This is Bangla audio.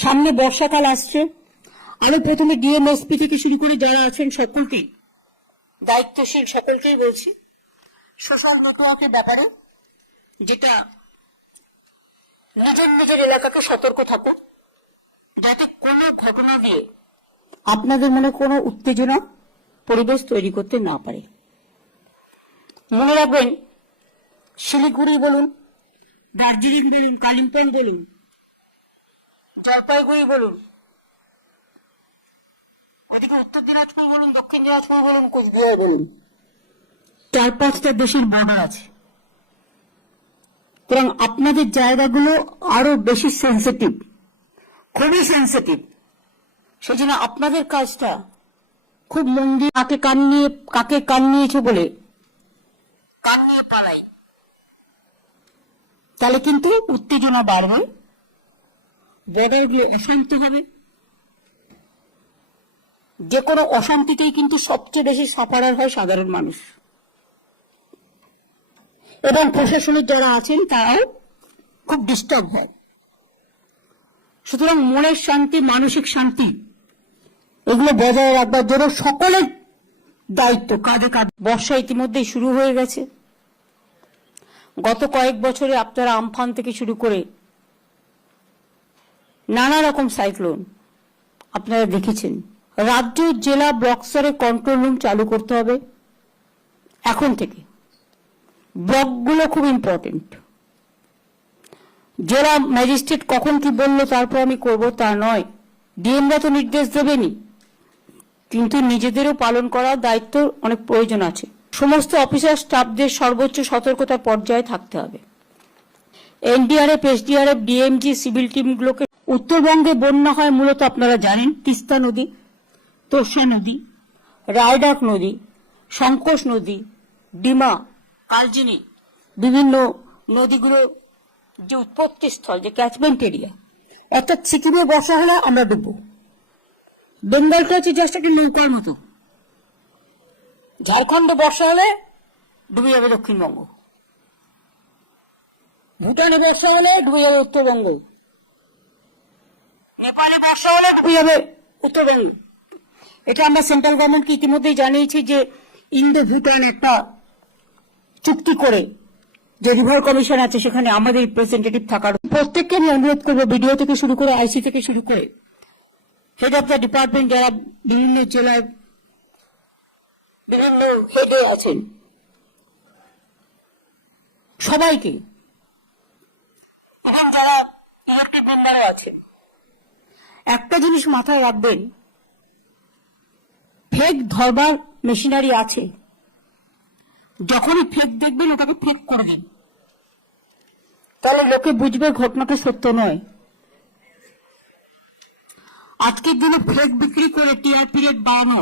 সামনে বর্ষাকাল আসছে। আমি প্রথমে ডিএমএসপি থেকে শুরু করে যারা আছেন সকলকেই, দায়িত্বশীল সকলকেই বলছি, সোশ্যাল নেটওয়ার্কের ব্যাপারে যেটা নিজের নিজের এলাকাকে সতর্ক থাকো, যাতে কোনো ঘটনা দিয়ে আপনাদের মনে কোনো উত্তেজনা পরিবেশ তৈরি করতে না পারে। মনে রাখবেন, শিলিগুড়ি বলুন, দার্জিলিং বলুন, কালিম্পং বলুন, জলপাইগুড়ি বলুন, ওদিকে উত্তর দিনাজপুর বলুন, দক্ষিণ দিনাজপুর বলুন, কোচবিহার বলুন, 4-5টা দেশের বর্ডার আছে। সুতরাং আপনাদের জায়গাগুলো আরো বেশি সেন্সিটিভ, খুবই সেন্সিটিভ। সেই জন্য আপনাদের কাজটা খুব মন দিয়ে, কাকে কান নিয়েছে বলে কান নিয়ে পালাই, তাহলে কিন্তু উত্তেজনা বাড়বে, বর্ডারগুলো অশান্ত হবে। যে কোনো অশান্তিতেই কিন্তু সবচেয়ে বেশি সাফারার হয় সাধারণ মানুষ, এবং প্রশাসনের যারা আছেন তারাও খুব ডিস্টার্ব হয়। সুতরাং মনের শান্তি, মানসিক শান্তি এগুলো বজায় রাখবার জন্য সকলের দায়িত্ব কাঁধে কাঁধে। বর্ষা ইতিমধ্যেই শুরু হয়ে গেছে। গত কয়েক বছরে আপনারা আমফান থেকে শুরু করে নানা রকম সাইক্লোন আপনারা দেখেছেন। রাজ্য, জেলা, ব্লক স্তরে কন্ট্রোল রুম চালু করতে হবে এখন থেকে। ব্লকগুলো খুব ইম্পর্টেন্ট। জেলা ম্যাজিস্ট্রেট কখন কি বললো তারপর আমি করব তা নয়, ডিএমরা তো নির্দেশ দেবেনি, কিন্তু নিজেদেরও পালন করার দায়িত্ব অনেক প্রয়োজন আছে। সমস্ত অফিসার স্টাফদের সর্বোচ্চ সতর্কতার পর্যায়ে থাকতে হবে। এনডিআরএফ, এসডিআরএফ, ডিএমজি, সিভিল টিমগুলোকে। উত্তরবঙ্গে বন্যা হয় মূলত আপনারা জানেন তিস্তা নদী, তোর্ষা নদী, রায়ডাক নদী, সংকোষ নদী, ডিমা, কালচিনি, বিভিন্ন নদীগুলো যে উৎপত্তি স্থল, যে ক্যাচমেন্ট এরিয়া, অর্থাৎ সিকিমে বর্ষা হলে আমরা ডুববো। বেঙ্গলটা হচ্ছে জাস্ট একটা নৌকার মতো। ঝাড়খণ্ডে বর্ষা হলে ডুবে যাবে দক্ষিণবঙ্গ, ভুটানে বর্ষা হলে ডুবে যাবে উত্তরবঙ্গ, নেপালে বর্ষা হলে ডুবে যাবে উত্তরবঙ্গ। এটা আমরা সেন্ট্রাল গভর্নমেন্টকে ইতিমধ্যেই জানিয়েছি যে ইন্দো ভুটান একটা চুক্তি করে, যে রিভার কমিশন আছে সেখানে আমাদের রিপ্রেজেন্টেটিভ থাকার। প্রত্যেককে আমি অনুরোধ করবো, বিডিও থেকে শুরু করে, আইসি থেকে শুরু করে, হেড অফ দ্য ডিপার্টমেন্ট যারা বিভিন্ন জেলায় বিভিন্ন হেডে আছেন, সবাইকে, এবং যারা ইলেক্টেড মেম্বারও আছেন, একটা জিনিস মাথায় রাখবেন, ফেক ধরবার মেশিনারি আছে। যখনই ফেক দেখবেন ওটাকে ফেক করবেন, তাহলে লোকে বুঝবে ঘটনাটা সত্য নয়। আজকের দিনে ফেক বিক্রি করে টিআরপি রেট বাড়ানো